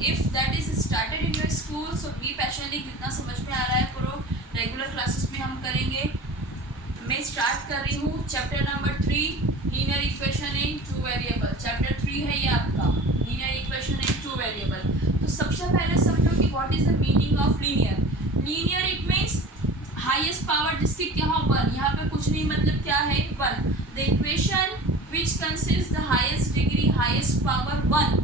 If that is started in your school, so be passionately, जितना समझ में आ रहा है करो, रेगुलर क्लासेस में हम करेंगे। मैं स्टार्ट कर रही हूँ chapter number 3 linear equation in two variable. Chapter 3 है ये आपका, linear equation in two variable. तो सबसे पहले समझो कि what is the meaning of linear. Linear it means highest power जिसकी क्या हो 1, यहाँ पे कुछ नहीं, मतलब क्या है 1। The equation which consists the highest degree highest power 1,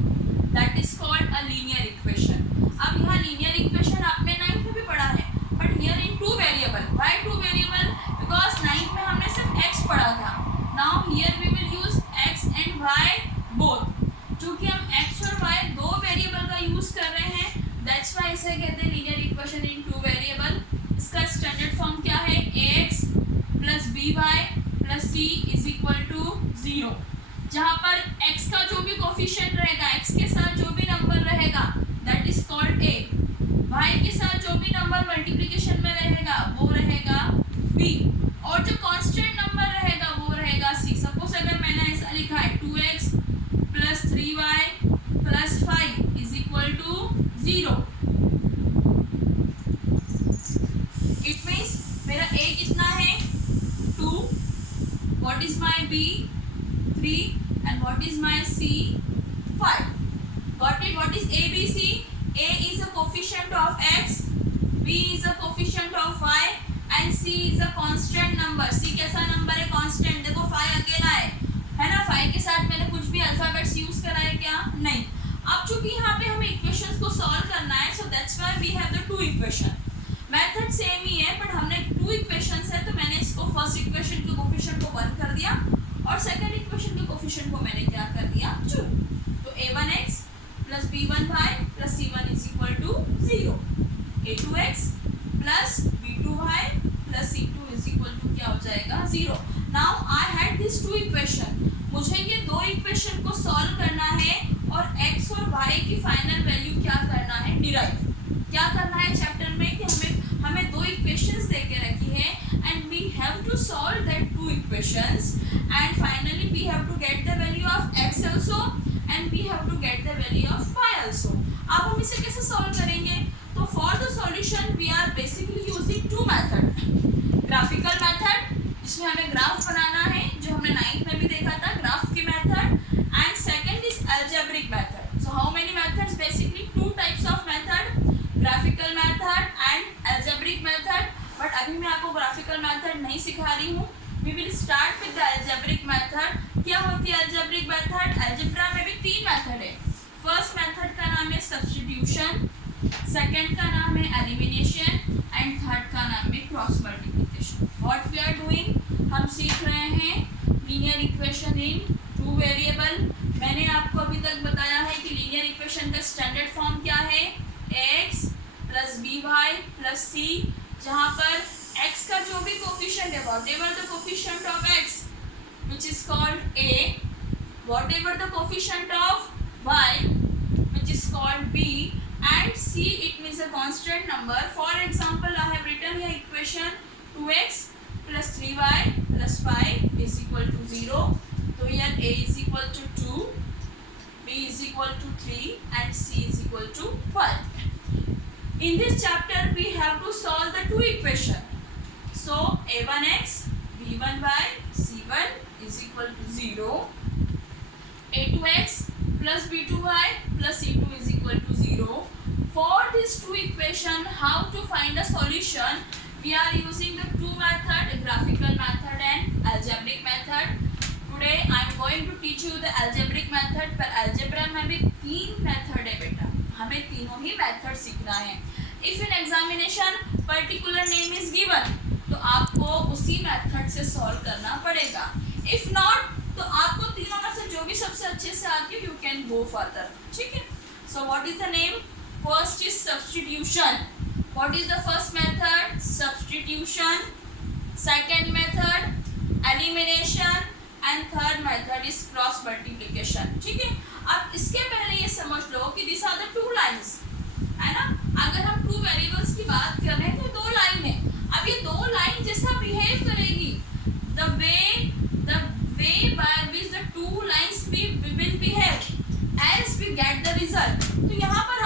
that is called a linear equation। अब यहाँ linear equation आपने 9th में भी पढ़ा है, but here in two variable। why two variable? because 9th में हमने सिर्फ x पढ़ा था। now here we will use x and y both। चूँकि हम x और y दो वेरिएबल का यूज कर रहे हैं, that's why इसे कहते हैं linear equation in two variable। इसका स्टैंडर्ड फॉर्म क्या है? ax plus by plus C is equal to 0, जहाँ पर x का जो भी कोफिशिएंट रहेगा, x के साथ जो भी नंबर रहेगा that is called a, y के साथ जो भी नंबर मल्टीप्लिकेशन में रहेगा वो रहेगा b, और जो कांस्टेंट नंबर रहेगा वो रहेगा c। सपोज अगर मैंने ऐसा लिखा है 2x plus 3y plus 5 is equal to 0, it means मेरा a कितना है 2, what is my b 3 and what is my c 5। got it? what is a b c? a is a coefficient of x, b is a coefficient of y and c is a constant number। c कैसा number है? Constant. देखो 5 अकेला है ना, 5 के साथ मैंने कुछ भी अल्फाबेट्स यूज करा है क्या? नहीं। अब चूंकि यहाँ पे हमें इक्वेशंस को सॉल्व करना है, so that's why we have the two equation. Method same ही है, बट हमने टू इक्वेशंस है, तो मैंने इसको फर्स्ट इक्वेशन के कोफिशिएंट को 1 कर दिया और सेकंड इक्वेशन के कोफिशिएंट को मैंने क्या कर दिया 2। तो a1x plus b1y plus c1 is equal to 0, a2x plus b2y plus c2 is equal to क्या हो जाएगा 0। Now I had this two equation, मुझे ये दो इक्वेशन को सॉल्व करना है और x और y की फाइनल वैल्यू क्या करना है? डिराइव। क्या करना है चैप्टर में कि हमें दो इक्वेशंस देके रखी है and we have to solve that two equations and finally we have to get the value of x also and we have to get the value of y also. अब हम इसे कैसे सॉल्व करेंगे? तो for the solution we are basically using two method. Graphical method जिसमें हमें graph बनाना है, जो हमने 9th में भी देखा था, ग्राफ की method, and second is algebraic method. So how many methods? Basically two types of method, graphical method and algebraic method. But अभी मैं आपको ग्राफिकल मेथड नहीं सिखा रही हूँ, we will start with the algebraic method. क्या होती है अलजेब्रिक मेथड? अलजेब्रा में भी 3 मेथड है। फर्स्ट मेथड का नाम है सब्स्टिट्यूशन, सेकंड का नाम है एलिमिनेशन एंड थर्ड का नाम है cross multiplication. What we are doing? हम सीख रहे हैं linear equation in two variable. मैंने आपको अभी तक बताया है कि लीनियर इक्वेशन का स्टैंडर्ड फॉर्म क्या है? x plus B Y plus C, जहाँ पर x का जो भी कोफिशिएंट है, whatever the coefficient of x which is called a, whatever the coefficient of y which is called b, and c it means a constant number। for example I have written here equation 2x plus 3y plus 5 is equal to 0। तो here a is equal to 2, b is equal to 3 and c is equal to 5। In this chapter we have to solve the two equation। So a1x b1y c1 is equal to 0, a2x plus b2y plus c2 is equal to 0। For these two equation, how to find a solution? We are using the two method, graphical method and algebraic method। Today I am going to teach you the algebraic method। पर algebra में भी 3 method है बेटा, हमें तीनों ही method सीखना है। If in examination particular name is given, तो आपको उसी method से solve करना पड़ेगा। If not, तो आपको तीनों में से जो भी सबसे अच्छे से आती है, you can go further। ठीक है? So what is the name? First is substitution। What is the first method? Substitution। Second method elimination and third method is cross multiplication। ठीक है? अब इसके पहले ये समझ लो कि these are the two lines, है ना? अगर हम टू वेरिएबल्स की बात कर रहे हैं तो 2 लाइन है। अब ये 2 लाइन जैसा बिहेव करेगी, the way by which the two lines will behave as we get the result। तो यहाँ पर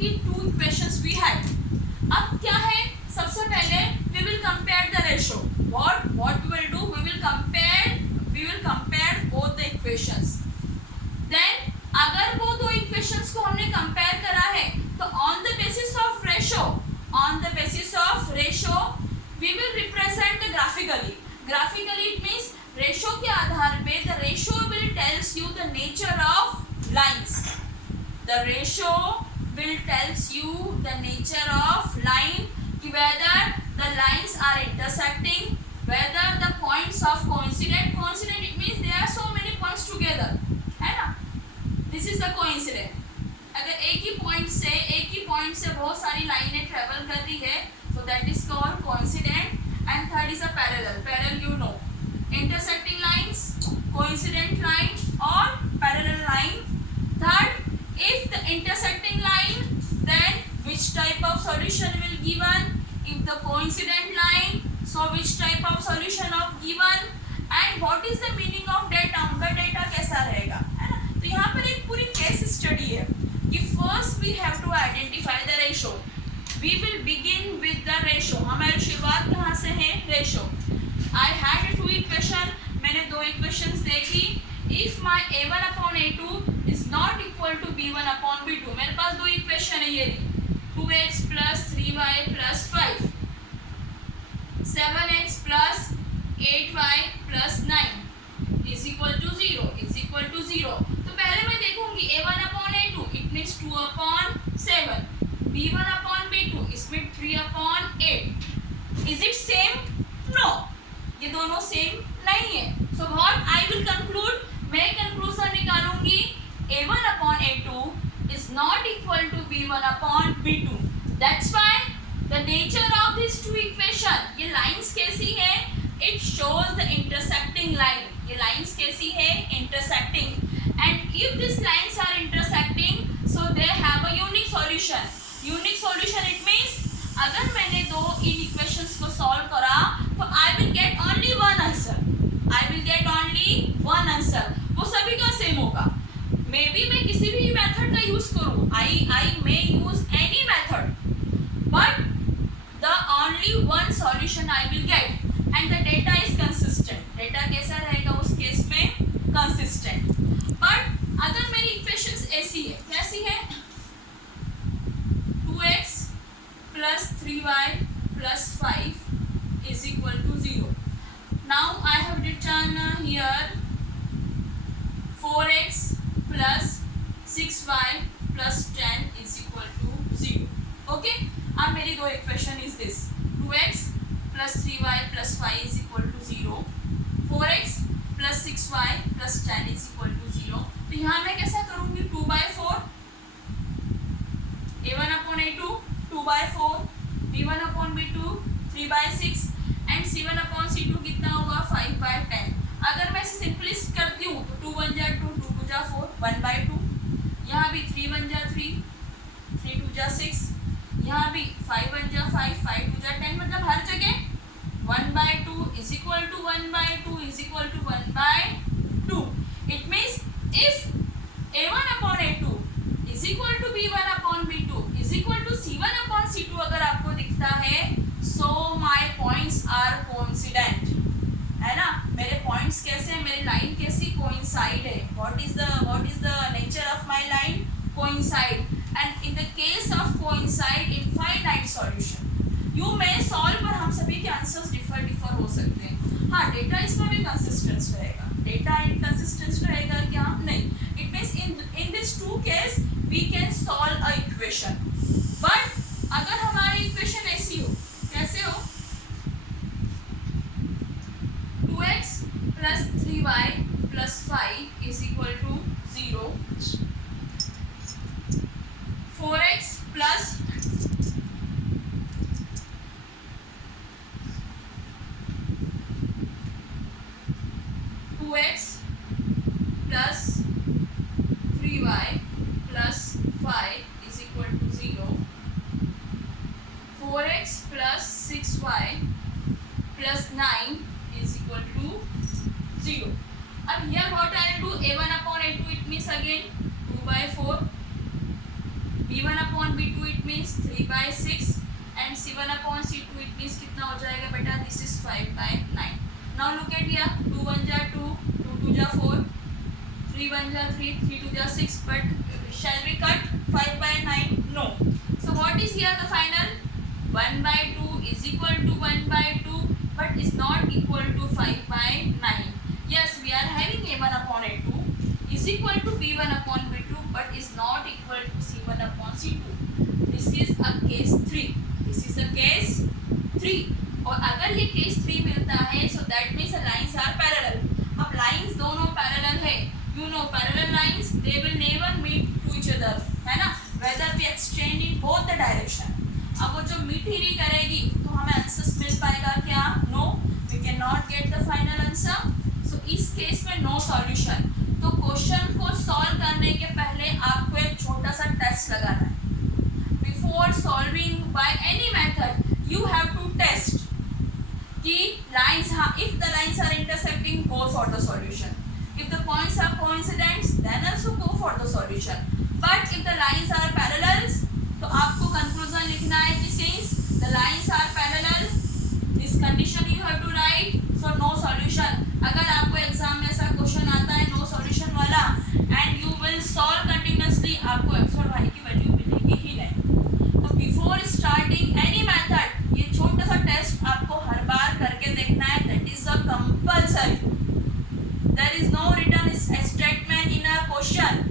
क्योंकि 2 इक्वेशंस वी हैड। अब क्या है, सबसे पहले we will compare the ratio. What we will do, we will compare both the equations. Then अगर वो दो इक्वेशंस को हमने कंपेयर करा है तो on the basis of ratio we will represent graphically. It means ratio के आधार पे the ratio will tells you the nature of lines. The ratio will tells you the nature of line, whether the lines are intersecting, whether the points of coincident it means there are so many points together, है ना, this is the coincident। अगर एक ही point से बहुत सारी लाइनें travel कर रही है so that is called coincident। and third is a parallel you know, intersecting lines, coincident line or parallel line। third, if the intersecting line, then which type of solution will given, if the coincident line, so which type of solution of given, and what is the meaning of data, उनका data कैसा रहेगा, है ना। तो यहाँ पर एक पूरी केस स्टडी है कि first we have to identify the ratio. We will begin with the ratio. हमारी शुरुआत कहाँ से है, रेशो। आई हैड 2 इक्वेशन, मैंने 2 इक्वेशंस देखी। If my a1 upon a2 is not equal to b1 upon b2, मेरे पास 2 इक्वेशन है ये 2x plus 3y plus 5, 7x plus 8y plus 9 is equal to 0। तो पहले मैं देखूंगी a1 upon a2 it means 2 upon 7, b1 upon b2 इसमें 3 upon 8। is it same? no, ये दोनों सेम नहीं है। so what I will conclude, मैं conclusion निकालूंगी a1 upon a2 is not equal to b1 upon b2। that's why the nature of these 2 equation, ये lines कैसी है, it shows the intersecting line। ये lines कैसी है, intersecting। and if these lines are intersecting so they have a unique solution। it means अगर मैंने 2 इन equations को solve करा तो I will get only one answer। वो सभी का सेम होगा। मे बी मैं किसी भी मेथड का यूज करूं, I may use any method, but the only one solution I will get and the data is consistent. Data कैसा रहेगा उस केस में, कंसिस्टेंट। बट अगर मेरी इक्वेशंस ऐसी है, कैसी है, 2x plus 3y plus 5 is equal to 0। now I have written here 4x plus 6y plus 10 is equal to 0। okay, अब मेरी 2 equation is this, 2x plus 3y plus 5 is equal to 0, 4x plus 6y plus 10 is equal to 0। तो यहाँ मैं कैसा करूँगी, 2/4 a1 upon a2 2/4, b1 upon b2 3/6 and c1 upon c2 कितना होगा, 5/10। अगर मैं इसे सिंपलिस्ट करती हूँ तो 2 1 जा 2, 2 2 जा 4, 1/2। यहाँ भी 3 1 जा 3, 3 2 जा 6, यहाँ भी 5 1 जा 5, 5 2 जा 10। मतलब हर जगह 1/2 is equal to 1/2 is equal to 1/2। it means if a1 upon a2 is equal to b1 upon b2 is equal to c1 upon c2 अगर आपको दिखता है, so my points are coincident, है ना। मेरे पॉइंट्स कैसे हैं, मेरी लाइन कैसी, कोइंसाइड है। What is the nature of my line, coincide. And in the case of coincide infinite solution you may solve, पर हम सभी के आंसर्स डिफर हो सकते हैं। हाँ, डेटा इसमें भी कंसिस्टेंट रहेगा, डेटा इनकंसिस्टेंट रहेगा क्या, नहीं। It means in this 2 case we can solve a equation. But अगर हमारी इक्वेशन ऐसी हो, कैसे हो, 2x plus 3y plus 5 is equal to 0, 4x plus 2x plus 3y plus 5 is equal to 0, 4x plus 6y plus 9 is equal to 0। अब here what I will do, a1 upon a2 it means again 2/4, b1 upon b2 it means 3/6 and c1 upon c2 it means कितना हो जाएगा बेटा, this is 5/9. Now look at here, 2 1 जा 2, 2 2 जा 4, 3 1 जा 3, 3 2 जा 6, but shall we cut 5/9? No. So what is here the final? 1/2 is equal to 1/2 but is not equal to 5/9. Yes, we are having a1 upon a2 is equal to b1 upon b2 but is not equal to c1 upon c2. This is a case 3. This is a case 3. और अगर ये case 3 मिलता है so that means the lines are parallel. अब lines दोनों parallel है, you know parallel lines they will never meet to each other, है ना, whether we extend in both the direction. अब वो जो मीट ही नहीं करेगी तो हमें आंसर मिल पाएगा क्या? No, we can not get the final answer. So इस केस में नो सॉल्यूशन. तो क्वेश्चन को सॉल्व करने के पहले आपको एक छोटा सा टेस्ट लगाना है. Before solving by any method you have to test कि लाइंस, हाँ, if the lines are intersecting go for the solution. If the points are coincidents then also go for the solution. But if the lines are parallels तो आपको conclusion लिखना है कि since the lines are parallel this condition you have to write, so no solution. अगर आपको exam में ऐसा question आता है नो सॉल्यूशन वाला and you will solve continuously, आपको एक्स और वाई की वैल्यू मिलेगी ही नहीं. तो बिफोर स्टार्टिंग एनी मेथड ये छोटा सा टेस्ट आपको हर बार करके देखना है. That is a compulsory. There is no written statement in a question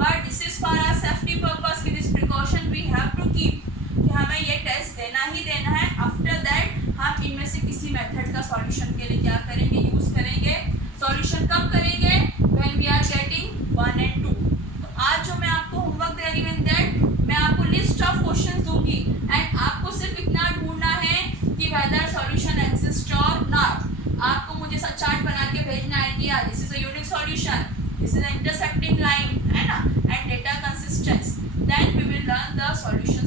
but this is for our safety purpose कि this precaution we have to keep कि हमें ये टेस्ट देना ही देना है. आफ्टर दैट हम इनमें से किसी मेथड का सॉल्यूशन के लिए क्या करेंगे, यूज करेंगे. सॉल्यूशन कब करेंगे? When we are getting 1 and 2. तो आज जो मैं आपको होमवर्क दे रही हूँ इन दैट मैं आपको लिस्ट ऑफ क्वेश्चन दूंगी एंड आपको सिर्फ इतना ढूंढना है कि वेदर सॉल्यूशन एग्जिस्ट और नॉट. आपको मुझे सा चार्ट बना के भेजना है कि यार this is a unique solution, this is an intersecting line, है ना, and data consistence. Then we will learn the solution